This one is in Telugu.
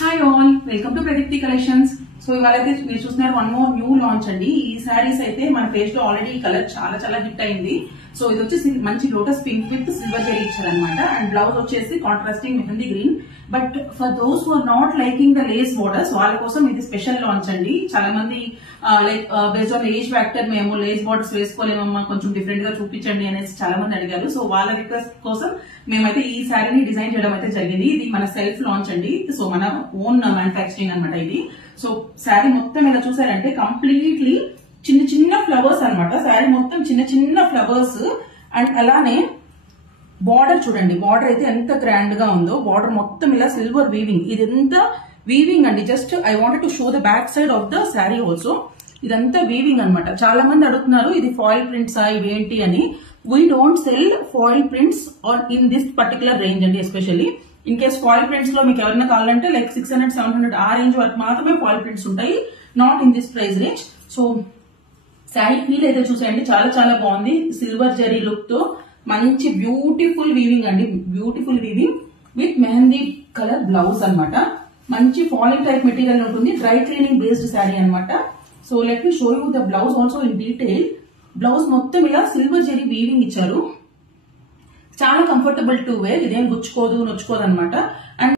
Hi all, welcome to Pradeepti collections. So ఇవాళ అయితే మీరు చూస్తున్నారు వన్ మోర్ న్యూ లాంచ్ అండి. ఈ శారీస్ అయితే మన పేజ్ లో ఆల్రెడీ ఈ కలర్ చాలా చాలా హిట్ అయింది. సో ఇది వచ్చేసి మంచి lotus pink with silver zari ఇచ్చారనమాట. అండ్ బ్లౌజ్ వచ్చేసి contrasting mehndi green. But for those who are not liking the lace borders వాళ్ళ కోసం ఇది స్పెషల్ లాంచ్ అండి. చాలా మంది like based on age factor మేము లేస్ బోర్డర్స్ వేసుకోలేమమ్మా, కొంచెం డిఫరెంట్ గా చూపించండి అనేసి చాలా మంది అడిగారు. సో వాళ్ళ రిక్వెస్ట్ కోసం మేమైతే ఈ శారీని డిజైన్ చేయడం అయితే జరిగింది. ఇది మన సెల్ఫ్ లాంచ్ అండి. సో మన ఓన్ మ్యానుఫాక్చరింగ్ అనమాట ఇది. సో శారీ మొత్తం ఇలా చూసారంటే కంప్లీట్లీ చిన్న చిన్న ఫ్లవర్స్ అనమాట. శారీ మొత్తం చిన్న చిన్న ఫ్లవర్స్. అండ్ అలానే బార్డర్ చూడండి, బార్డర్ అయితే ఎంత గ్రాండ్ గా ఉందో. బార్డర్ మొత్తం ఇలా సిల్వర్ వీవింగ్. ఇది ఎంత వీవింగ్ అండి. Just I wanted to show the back side of the sari also. ఇదంతా వీవింగ్ అనమాట. చాలా మంది అడుగుతున్నారు ఇది ఫాయిల్ ప్రింట్స్ ఇవేంటి అని. We don't sell foil prints on in this particular range అండి. Especially in case foil prints లో మీకు ఎవరైనా కావాలంటే లైక్ 600-700 ఆ రేంజ్ వరకు మాత్రమే ఫాయిల్ ప్రింట్స్ ఉంటాయి, not in this price range. So sari feel అయితే చూసేయండి, చాలా చాలా బాగుంది. సిల్వర్ జరీ లుక్ తో మంచి బ్యూటిఫుల్ వీవింగ్ అండి. Beautiful weaving with mehndi colour blouse అనమాట. మంచి ఫాలింగ్ టైప్ మెటీరియల్ ఉంటుంది. డ్రై క్లీనింగ్ బేస్డ్ శారీ అనమాట. So let me show you the blouse also in detail. Blouse మొత్తం ఇలా సిల్వర్ జరీ వీవింగ్ ఇచ్చారు. చాలా కంఫర్టబుల్ టు వేర్. ఇదేం గుచ్చుకోదు నొచ్చుకోదు అనమాట. అండ్